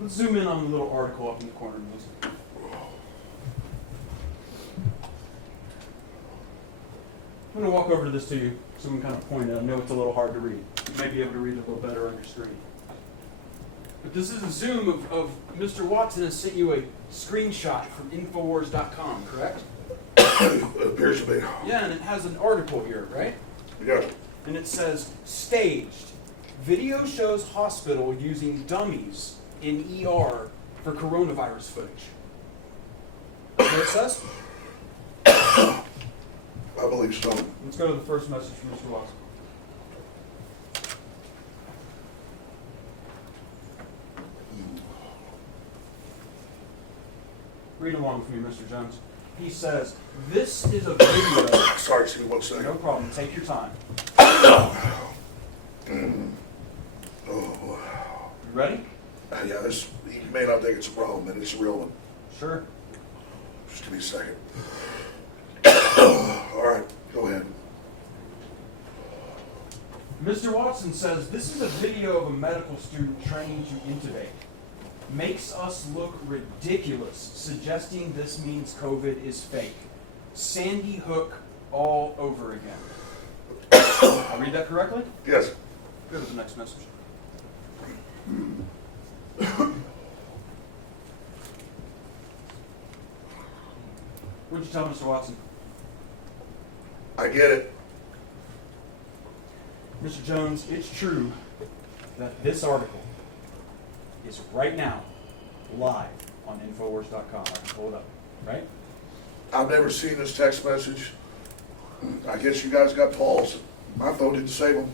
Let's zoom in on the little article up in the corner. I'm going to walk over to this to you so we can kind of point it. I know it's a little hard to read. You may be able to read it a little better on your screen. But this is a zoom of Mr. Watson has sent you a screenshot from InfoWars.com, correct? It appears to be. Yeah, and it has an article here, right? Yeah. And it says, staged. Video shows hospital using dummies in ER for coronavirus footage. Is that what it says? I believe so. Let's go to the first message from Mr. Watson. Read along with me, Mr. Jones. He says, this is a video. Sorry, excuse me 1 second. No problem. Take your time. Oh, You ready? yeah, this, you may not think it's a problem, but it's a real one. Sure. Just give me a second. All right, go ahead. Mr. Watson says, this is a video of a medical student training to intubate. Makes us look ridiculous, suggesting this means COVID is fake. Sandy Hook all over again. I read that correctly? Yes. Go to the next message. What'd you tell Mr. Watson? I get it. Mr. Jones, it's true that this article is right now live on InfoWars.com. I can pull it up, right? I've never seen this text message. I guess you guys got Paul's. My phone didn't save them.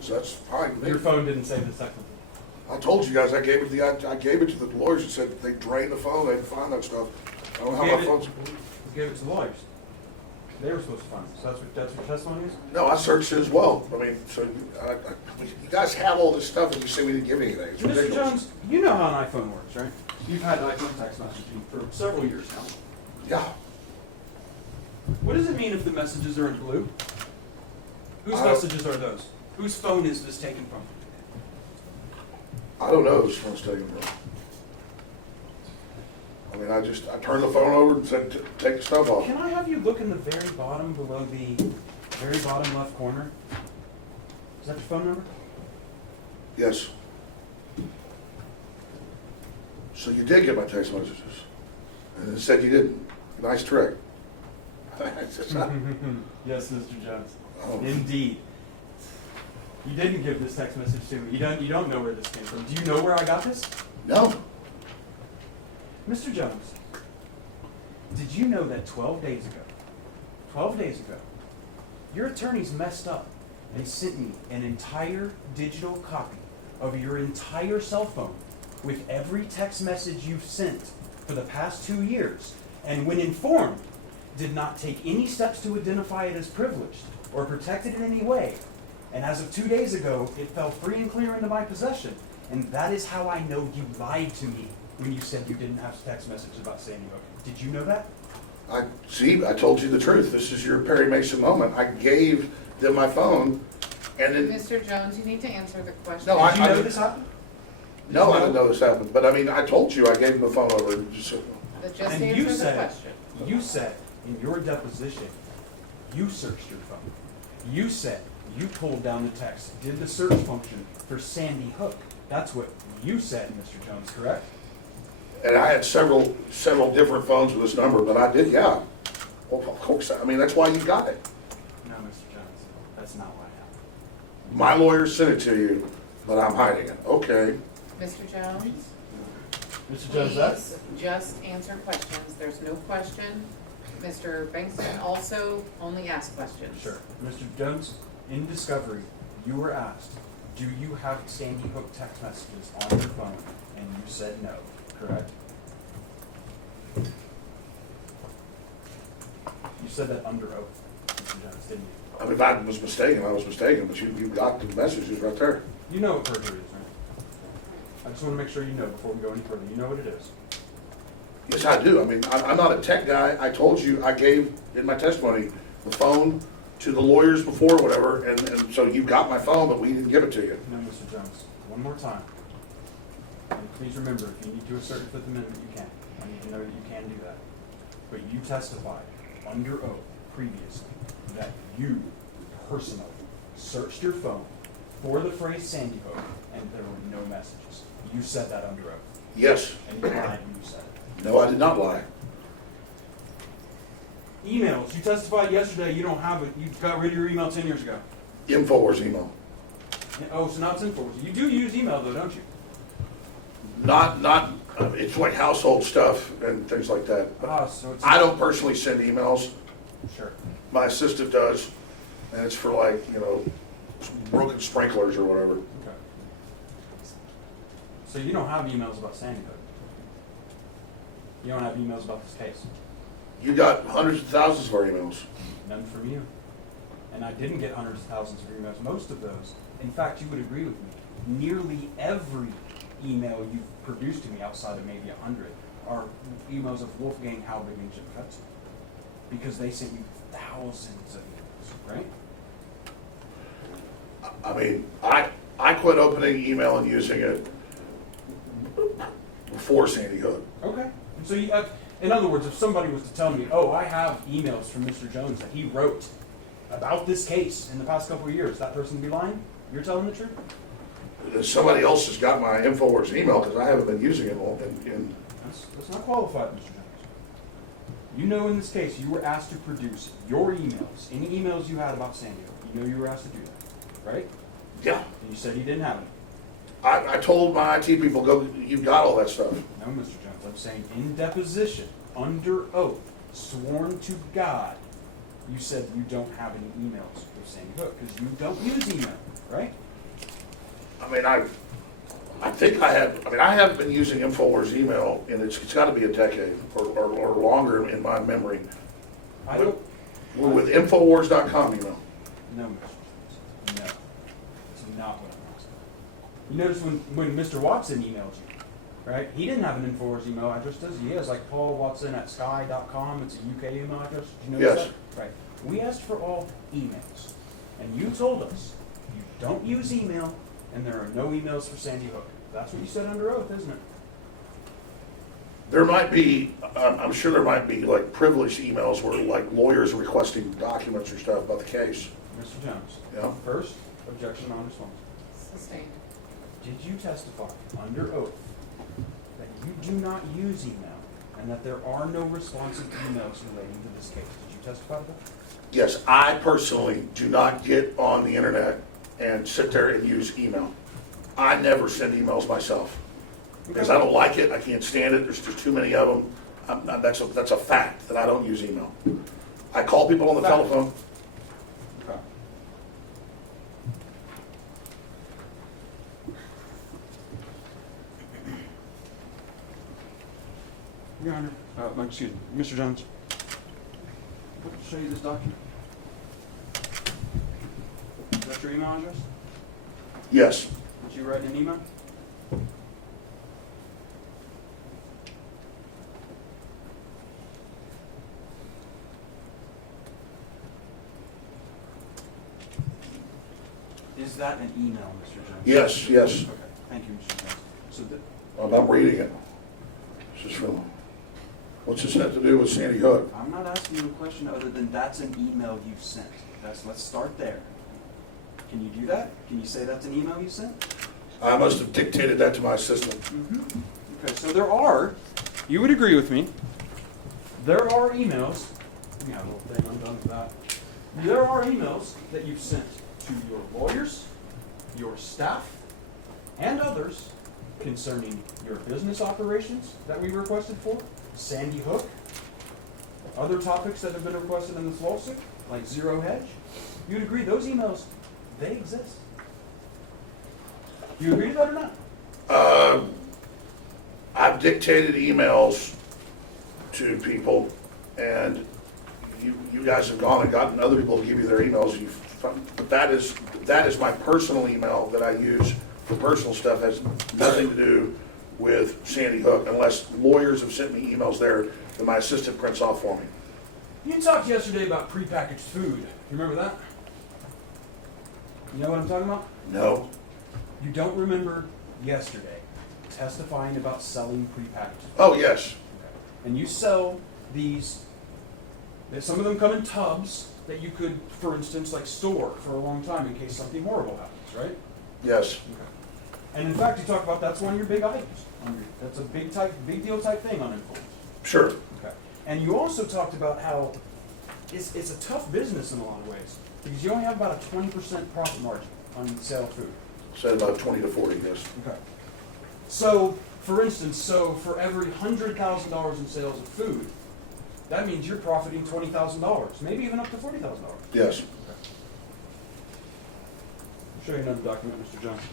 So that's fine with me. Your phone didn't save the second. I told you guys I gave it to the lawyers and said that they drained the phone, they didn't find that stuff. I don't know how my phone's. You gave it to the lawyers. They were supposed to find it. So that's what testimony is? No, I searched it as well. I mean, so you guys have all this stuff and you say we didn't give anything. It's Mr. ridiculous. Jones, you know how an iPhone works, right? You've had iPhone text messaging for several years now. Yeah. What does it mean if the messages are in blue? Whose messages are those? Whose phone is this taken from? I don't know whose phone's taken from. I mean, I turned the phone over and said, take the stuff off. Can I have you look in the very bottom below the very bottom left corner? Is that your phone number? Yes. So you did get my text messages. And it said you didn't. Nice trick. Yes, Mr. Jones. Oh. Indeed. You didn't give this text message to me. You don't know where this came from. Do you know where I got this? No. Mr. Jones, did you know that 12 days ago, your attorneys messed up and sent me an entire digital copy of your entire cell phone with every text message you've sent for the past 2 years, and when informed, did not take any steps to identify it as privileged or protect it in any way. And as of 2 days ago, it fell free and clear into my possession. And that is how I know you lied to me when you said you didn't have text messages about Sandy Hook. Did you know that? I told you the truth. This is your Perry Mason moment. I gave them my phone, and then Mr. Jones, you need to answer the question. No, Did you know this happened? no, I didn't know this happened. But I mean, I told you I gave them the phone over. Just But just And answer the question. you said in your deposition, you searched your phone. You said you pulled down the text, did the search function for Sandy Hook. That's what you said, Mr. Jones, correct? and I had several different phones with this number, but I did, yeah. Well, of course. I mean, that's why you got it. No, Mr. Jones, that's not what happened. My lawyer sent it to you, but I'm hiding it. Okay. Mr. Jones, Mr. Jones, that's please just answer questions. There's no question. Mr. Bankston also only asks questions. sure. Mr. Jones, in discovery, you were asked, do you have Sandy Hook text messages on your phone? And you said no, correct? You said that under oath, Mr. Jones, didn't you? I mean, if I was mistaken, but you got the messages right there. You know what perjury is, right? I just want to make sure you know before we go any further. You know what it is. Yes, I do. I mean, I'm not a tech guy. I told you, I gave in my testimony the phone to the lawyers before, whatever, and so you got my phone, but we didn't give it to you. No, Mr. Jones. One more time. And please remember, if you need to assert your Fifth Amendment, you can. I need to know that you can do that. But you testified under oath previously that you personally searched your phone for the phrase Sandy Hook and there were no messages. You said that under oath. Yes. And you lied when you said it. No, I did not lie. Emails. You testified yesterday you don't have it. You got rid of your email 10 years ago. InfoWars email. Oh, so not InfoWars. You do use email though, don't you? Not, it's like household stuff and things like that. So it's... I don't personally send emails. Sure. My assistant does, and it's for like, broken sprinklers or whatever. Okay. So you don't have emails about Sandy Hook? You don't have emails about this case? You got hundreds of thousands of our emails. None from you. And I didn't get hundreds of thousands of emails. Most of those, in fact, you would agree with me, nearly every email you've produced to me outside of maybe 100 are emails of Wolfgang Halbig and Jim Fetzer. Because they sent you thousands of emails, right? I mean, I quit opening email and using it before Sandy Hook. Okay. And so you have, in other words, if somebody was to tell me, oh, I have emails from Mr. Jones that he wrote about this case in the past couple of years, that person would be lying? You're telling the truth? Somebody else has got my InfoWars email because I haven't been using it in That's not qualified, Mr. Jones. You know in this case you were asked to produce your emails, any emails you had about Sandy Hook. You know you were asked to do that, right? Yeah. And you said you didn't have any. I told my IT people, go, you've got all that stuff. No, Mr. Jones, I'm saying in deposition, under oath, sworn to God, you said you don't have any emails with Sandy Hook because you don't use email, right? I mean, I think I have. I mean, I haven't been using InfoWars email, and it's got to be a decade or longer in my memory. I don't. We're with InfoWars.com email. No, Mr. Jones. No. It's not what I'm asking. You notice when Mr. Watson emailed you, right? He didn't have an InfoWars email address, does he? He has like Paul Watson at sky.com. It's a UK email address. Did you notice Yes. that? Right. We asked for all emails, and you told us you don't use email, and there are no emails for Sandy Hook. That's what you said under oath, isn't it? There might be. I'm sure there might be like privileged emails where like lawyers requesting documents or stuff about the case. Mr. Jones. Yeah. First, objection on response. Sustained. Did you testify under oath that you do not use email and that there are no responsive emails relating to this case? Did you testify to that? Yes, I personally do not get on the internet and sit there and use email. I never send emails myself because I don't like it. I can't stand it. There's just too many of them. That's a fact that I don't use email. I call people on the telephone. Okay. Your Honor, excuse me, Mr. Jones. I'll show you this document. Is that your email address? Yes. Did you write an email? Is that an email, Mr. Jones? Yes, yes. Okay, thank you, Mr. Jones. So I'm reading it. This is from, what's this have to do with Sandy Hook? I'm not asking you a question other than that's an email you sent. Let's start there. Can you do that? Can you say that's an email you sent? I must have dictated that to my assistant. Mm-hmm. Okay, so there are, you would agree with me, there are emails, let me have a little thing undone with that. There are emails that you've sent to your lawyers, your staff, and others concerning your business operations that we requested for, Sandy Hook, other topics that have been requested in this lawsuit, like Zero Hedge. You'd agree those emails, they exist. You agree to that or not? I've dictated emails to people, and you guys have gone and gotten other people to give you their emails. But that is my personal email that I use for personal stuff. Has nothing to do with Sandy Hook, unless lawyers have sent me emails there that my assistant prints off for me. You talked yesterday about prepackaged food. You remember that? You know what I'm talking about? No. You don't remember yesterday testifying about selling prepackaged. Oh, yes, And you sell these, some of them come in tubs that you could, for instance, like store for a long time in case something horrible happens, right? yes, And in fact, you talk about that's one of your big items. That's a big deal type thing on InfoWars. sure, Okay. And you also talked about how it's a tough business in a lot of ways because you only have about a 20% profit margin on sale of food. said about 20 to 40, yes. Okay. So, for instance, for every $100,000 in sales of food, that means you're profiting $20,000, maybe even up to $40,000. Yes, I'll show you another document, Mr. Johnson.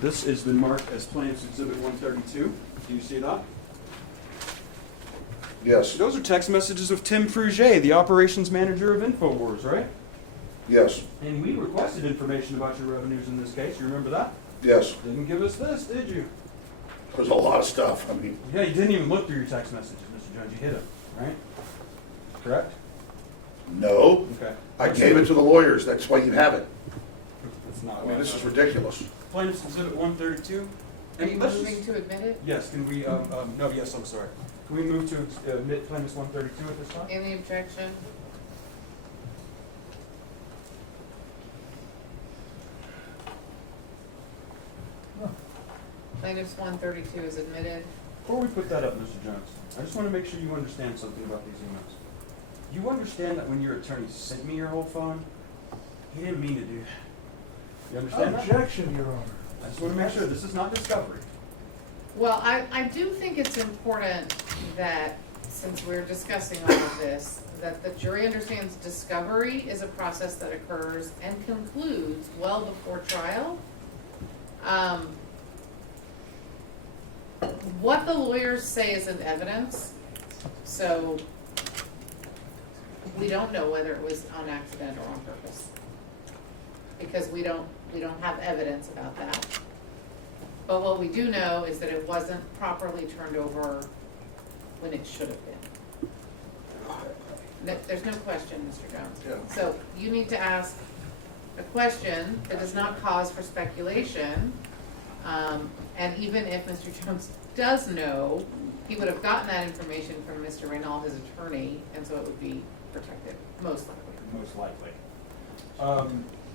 This has been marked as Plaintiff's Exhibit 132. Do you see that? yes, Those are text messages of Tim Fruget, the operations manager of InfoWars, right? yes, And we requested information about your revenues in this case. You remember that? yes. Didn't give us this, did you? There's a lot of stuff, I mean, Yeah, you didn't even look through your text messages, Mr. Jones. You hid them, right? Correct? no, Okay. I gave it to the lawyers, that's why you have it. That's not I mean, this is ridiculous. Plaintiff's Exhibit 132. Are you Let's moving just- to admit it? Yes, can we, no, yes, I'm sorry. Can we move to admit Plaintiff's 132 at this time? Any objection? Plaintiff's 132 is admitted. Before we put that up, Mr. Jones, I just want to make sure you understand something about these emails. You understand that when your attorney sent me your whole phone, he didn't mean to do that. You understand that? Objection, Your Honor. I just want to make sure this is not discovery. Well, I do think it's important that, since we're discussing all of this, that the jury understands discovery is a process that occurs and concludes well before trial. What the lawyers say isn't evidence, so we don't know whether it was on accident or on purpose. Because we don't have evidence about that. But what we do know is that it wasn't properly turned over when it should have been. There's no question, Mr. Jones. Yeah. So you need to ask a question that is not cause for speculation. And even if Mr. Jones does know, he would have gotten that information from Mr. Reynal, his attorney, and so it would be protected, most likely. Most likely.